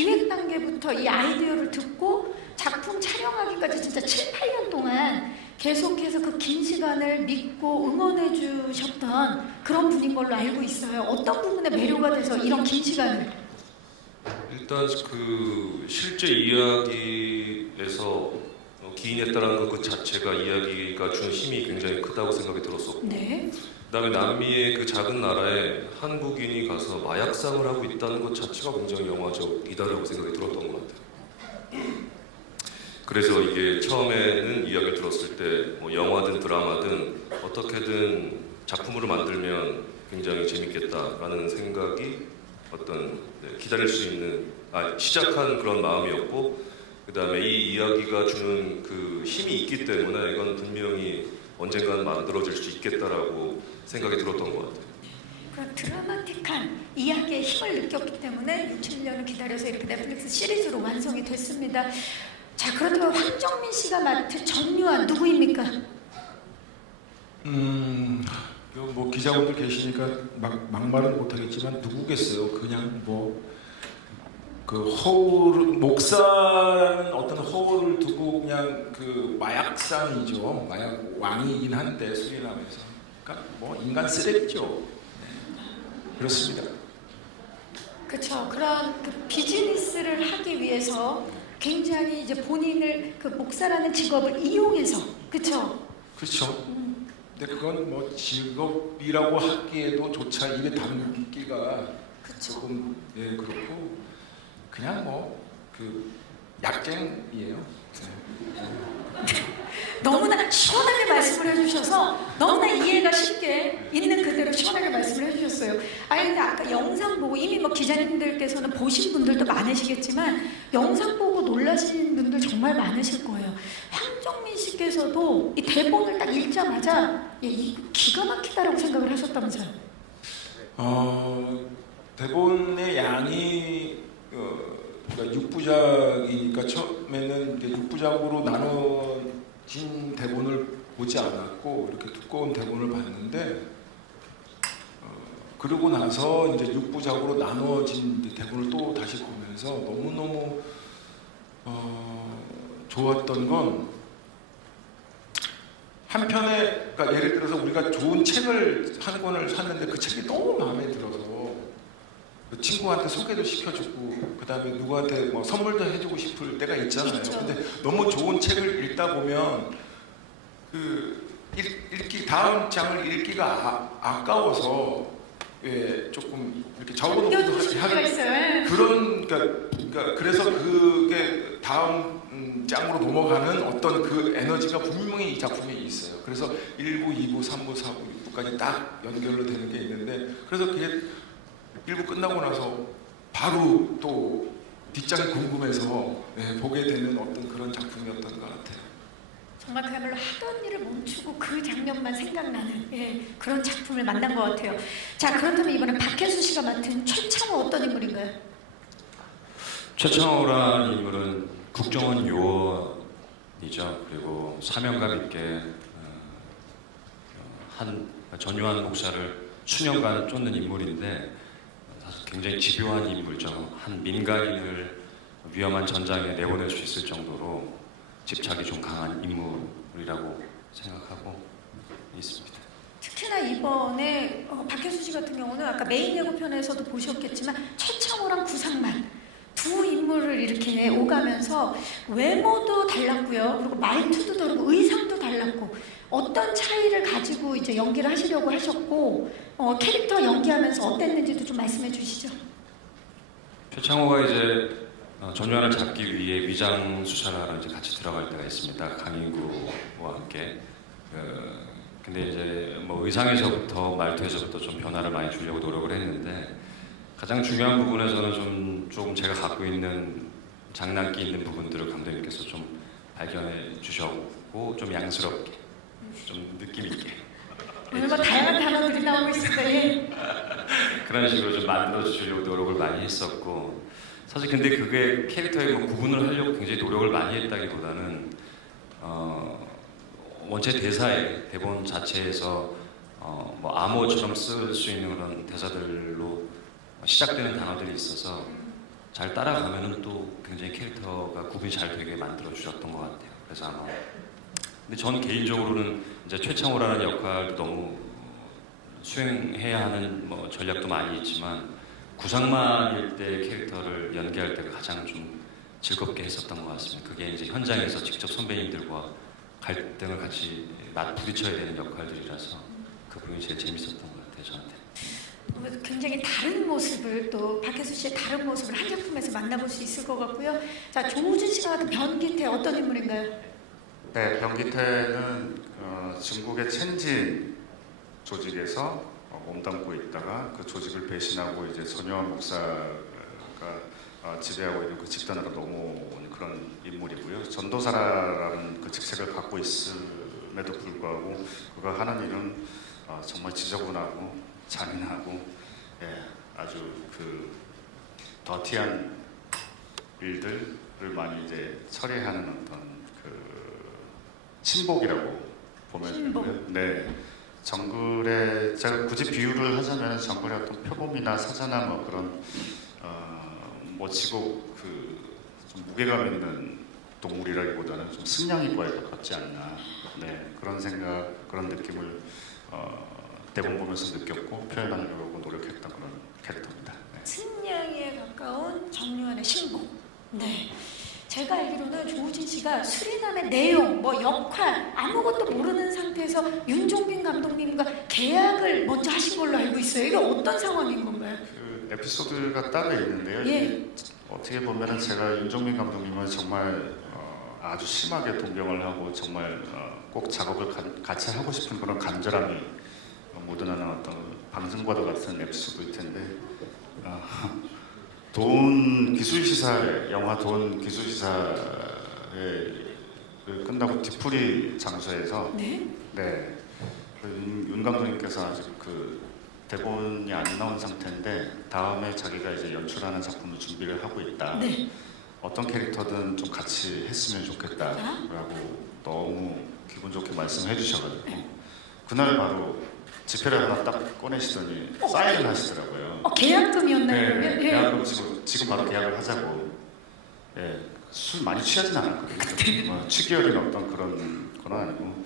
기획 단계부터 이 아이디어를 듣고 작품 촬영하기까지 진짜 7, 8년 동안 계속해서 그 긴 시간을 믿고 응원해 주셨던 그런 분인 걸로 알고 있어요. 어떤 부분에 매료가 돼서 이런 긴 시간을 일단 그 실제 이야기에서 어, 기인했다는 것 그 자체가 이야기가 주는 힘이 굉장히 크다고 생각이 들었었고 네. 그다음에 남미의 그 작은 나라에 한국인이 가서 마약상을 하고 있다는 것 자체가 굉장히 영화적이다라고 생각이 들었던 것 같아요. 그래서 이게 처음에는 이야기를 들었을 때 뭐 영화든 드라마든 어떻게든 작품으로 만들면 굉장히 재밌겠다라는 생각이 어떤 네, 기다릴 수 있는 아, 시작한 그런 마음이었고 그 다음에 이 이야기가 주는 그 힘이 있기 때문에 이건 분명히 언젠가는 만들어질 수 있겠다라고 생각이 들었던 것 같아요. 그런 드라마틱한 이야기의 힘을 느꼈기 때문에 6, 7년을 기다려서 이렇게 넷플릭스 시리즈로 완성이 됐습니다. 자, 그렇다면 황정민 씨가 맡은 전유한 누구입니까? 음, 뭐 기자분들 계시니까 막 막말은 못하겠지만 누구겠어요? 그냥 뭐 그 허울 목사라는 어떤 허울을 두고 그냥 그 마약상이죠. 마약 왕이긴 한데 수리남에서 그러니까 뭐 인간 쓰레기죠. 네. 그렇습니다. 그렇죠. 그런 그 비즈니스를 하기 위해서 굉장히 이제 본인을 그 목사라는 직업을 이용해서 그렇죠. 그렇죠. 근데 그건 뭐 직업이라고 하기에도 조차 입에 담기가 그렇죠. 조금 예 그렇고 그냥 뭐 그 약쟁이에요. 네. 너무나 시원하게 말씀을 해주셔서 너무나 이해가 쉽게 있는 그대로 시원하게 말씀을 해주셨어요. 아니 근데 아까 영상 보고 이미 뭐 기자님들께서는 보신 분들도 많으시겠지만 영상 보고 놀라신 분들 정말 많으실 거예요. 황정민 씨께서도 이 대본을 딱 읽자마자 예, 이 기가 막히다라고 생각을 하셨다면서요. 어 대본의 양이 어, 그러니까 6부작이니까 처음에는 이제 6부작으로 나눠진 대본을 보지 않았고 이렇게 두꺼운 대본을 봤는데 어, 그러고 나서 이제 6부작으로 나눠진 대본을 또 다시 보면서 너무 너무 어, 좋았던 건 한편에 그러니까 예를 들어서 우리가 좋은 책을 한 권을 샀는데 그 책이 너무 마음에 들어서 그 친구한테 소개도 시켜주고 그 다음에 누구한테 뭐 선물도 해주고 싶을 때가 있잖아요. 있죠. 근데 너무 좋은 책을 읽다 보면 그 읽, 읽기 다음 장을 읽기가 아, 아까워서 예 조금 이렇게 싶은 하는. 예. 그런 그러니까, 그러니까 그래서 그게 다음 음, 장으로 넘어가는 어떤 그 에너지가 분명히 이 작품에 있어요. 그래서 1부, 2부, 3부, 4부, 6부까지 딱 연결로 되는 게 있는데 그래서 그게 1부 끝나고 나서 바로 또 뒷장이 궁금해서 네, 보게 되는 어떤 그런 작품이었던 것 같아요. 정말 그야말로 하던 일을 멈추고 그 장면만 생각나는 예, 그런 작품을 만난 것 같아요. 자 그렇다면 이번에 박혜수 씨가 맡은 최창호 어떤 인물인가요? 최창호라는 인물은 국정원 요원이죠. 그리고 사명감 있게 어, 한 전유한 목사를 수년간 쫓는 인물인데 굉장히 집요한 인물죠. 한 민간인을 위험한 전장에 내보낼 수 있을 정도로 집착이 좀 강한 인물이라고 생각하고 있습니다. 특히나 이번에 어, 박혜수 씨 같은 경우는 아까 메인 예고편에서도 보셨겠지만 최창호랑 구상만 두 인물을 이렇게 오가면서 외모도 달랐고요. 그리고 말투도 다르고 의상도 달랐고 어떤 차이를 가지고 이제 연기를 하시려고 하셨고 어, 캐릭터 연기하면서 어땠는지도 좀 말씀해 주시죠. 최창호가 이제 어, 전유한을 잡기 위해 위장 하러 이제 같이 들어갈 때가 있습니다. 강인구와 함께. 어, 근데 이제 뭐 의상에서부터 말투에서부터 좀 변화를 많이 주려고 노력을 했는데 가장 중요한 부분에서는 좀 조금 제가 갖고 있는 장난기 있는 부분들을 감독님께서 좀 발견해 주셨고 좀 양스럽게 좀 느낌 있게 오늘 뭐 다양한 단어들이 나오고 있습니다. 예. 그런 식으로 좀 만들어 주려고 노력을 많이 했었고 사실 근데 그게 캐릭터에 뭐 구분을 하려고 굉장히 노력을 많이 했다기보다는 어, 원체 대사에 대본 자체에서 어, 뭐 암호처럼 쓸 수 있는 그런 대사들로 시작되는 단어들이 있어서 잘 따라가면은 또 굉장히 캐릭터가 구분이 잘 되게 만들어 주셨던 것 같아요. 그래서 아마 근데 저는 개인적으로는 이제 최창호라는 역할도 너무 수행해야 하는 뭐 전략도 많이 있지만 구상만일 때 캐릭터를 연기할 때가 가장 좀 즐겁게 했었던 것 같습니다. 그게 이제 현장에서 직접 선배님들과 갈등을 같이 맞 부딪혀야 되는 역할들이라서 그 부분이 제일 재밌었던 것 같아요 저한테. 굉장히 다른 모습을 또 박혜수 씨의 다른 모습을 한 작품에서 만나볼 수 있을 것 같고요. 자 조우진 씨가 변기태 어떤 인물인가요? 네, 병기태는 어, 중국의 첸진 조직에서 어, 몸담고 있다가 그 조직을 배신하고 이제 전요한 목사가 어, 지배하고 있는 그 집단으로 넘어온 그런 인물이고요. 전도사라는 그 직책을 갖고 있음에도 불구하고 그가 하는 일은 어, 정말 지저분하고 잔인하고 예, 아주 그 더티한 일들을 많이 이제 처리하는 어떤 그 친복이라고 보면. 되고요. 네. 정글에 제가 굳이 비유를 하자면 정글의 어떤 표범이나 사자나 뭐 그런 어, 멋지고 그좀 무게감 있는 동물이라기보다는 좀 승냥이과에 가깝지 않나. 네 그런 생각 그런 느낌을 어, 대본 보면서 느꼈고 표현하려고 노력했던 그런 캐릭터입니다. 네. 승냥이에 가까운 정유한의 신복. 네. 제가 알기로는 조우진 씨가 수리남의 내용, 뭐 역할 아무것도 모르는 상태에서 윤종빈 감독님과 계약을 먼저 하신 걸로 알고 있어요. 이게 어떤 상황인 건가요? 그 에피소드가 따로 있는데요. 예. 어떻게 보면은 제가 윤종민 감독님을 정말 어, 아주 심하게 동경을 하고 정말 어, 꼭 작업을 가- 같이 하고 싶은 그런 간절함이 어, 묻어나는 어떤 방송과도 같은 에피소드일 텐데 어, 돈 기술 시사회 영화 돈 기술 시사회 그 끝나고 뒤풀이 장소에서 네. 네. 그 윤, 윤 감독님께서 아직 그 대본이 안 나온 상태인데 다음에 자기가 이제 연출하는 작품을 준비를 하고 있다. 네. 어떤 캐릭터든 좀 같이 했으면 좋겠다라고 너무 기분 좋게 말씀해 주셔가지고 그날 바로 지폐를 하나 딱 꺼내시더니 사인을 하시더라고요. 어, 계약금이었나요? 네, 그러면? 예. 계약금 지금 지금 바로 계약을 하자고. 예, 술 많이 취하진 않았거든요. 뭐 취기어린 어떤 그런 건 아니고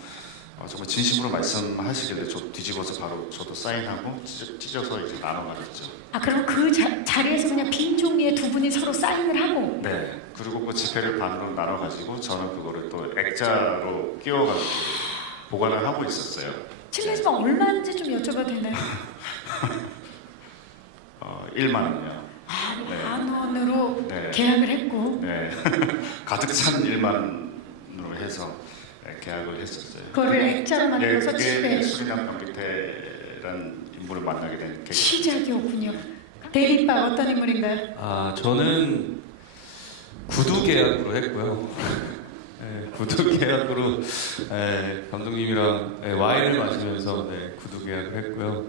어, 정말 진심으로 말씀하시길래 저 뒤집어서 바로 저도 사인하고 찢어, 찢어서 이제 나눠 가졌죠. 아 그럼 그 자, 자리에서 그냥 빈 종이에 두 분이 서로 사인을 하고 네. 그리고 그 지폐를 반으로 나눠 가지고 저는 그거를 또 액자로 끼워가지고 보관을 하고 있었어요. 실례지만 얼마인지 좀 여쭤봐도 되나요? 어, 1만 원이요. 아, 네. 만 원으로 네. 계약을 했고 네. 가득 찬 1만 원으로 해서 네, 계약을 했었어요. 그거를 액자로 네, 만들어서 그게 집에 수리남 병기태라는 인물을 만나게 된 계기. 시작이었군요. 대리빠 어떤 인물인가요? 아 저는 구두 계약으로 했고요. 네, 구두 계약으로 네, 감독님이랑 네, 와인을 마시면서 네, 구두 계약을 했고요.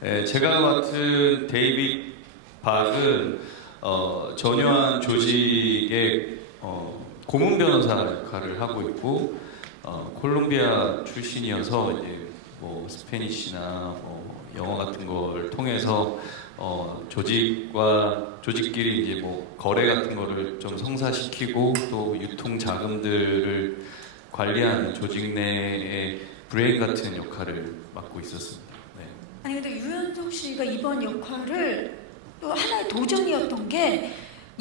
네, 제가 맡은 데이빗 박은 어, 전요한 조직의 어, 고문 변호사 역할을 하고 있고 어, 콜롬비아 출신이어서 이제 뭐 스페니쉬나 뭐 영어 같은 걸 통해서 어, 조직과 조직끼리 이제 뭐 거래 같은 거를 좀 성사시키고 또 유통 자금들을 관리하는 조직 내의 브레인 같은 역할을 맡고 있었습니다. 네. 아니 근데 유현석 씨가 이번 역할을 또 하나의 도전이었던 게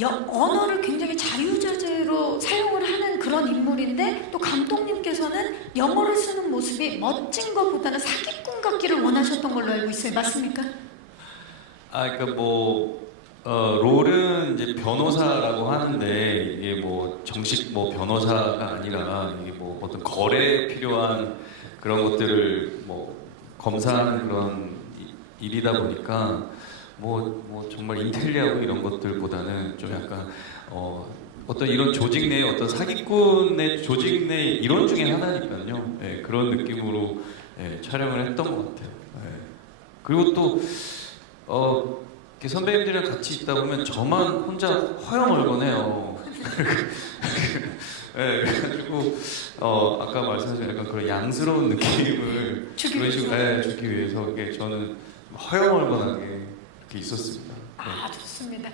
여- 언어를 굉장히 자유자재로 사용을 하는 그런 인물인데 또 감독님께서는 영어를 쓰는 모습이 멋진 것보다는 사기꾼 같기를 원하셨던 걸로 알고 있어요. 맞습니까? 아, 그러니까 뭐 어, 롤은 이제 변호사라고 하는데 이게 뭐 정식 뭐 변호사가 아니라 이게 뭐 어떤 거래에 필요한 그런 것들을 뭐 검사하는 그런 이- 일이다 보니까 뭐, 뭐 정말 인텔리하고 이런 것들보다는 좀 약간 어, 어떤 이런 조직 내 어떤 사기꾼의 조직 내 이론 중에 하나니까요. 예, 그런 느낌으로 예, 촬영을 했던 것 같아요. 예. 그리고 또 어, 선배님들이랑 같이 있다 보면 저만 혼자 허영얼건해요. 네, 그래가지고 어, 아까 말씀하신 약간 그런 양스러운 느낌을 주기 그런 식으로 위해서. 네, 주기 위해서 이게 저는 허영얼건하게 이렇게 있었습니다. 네. 아 좋습니다.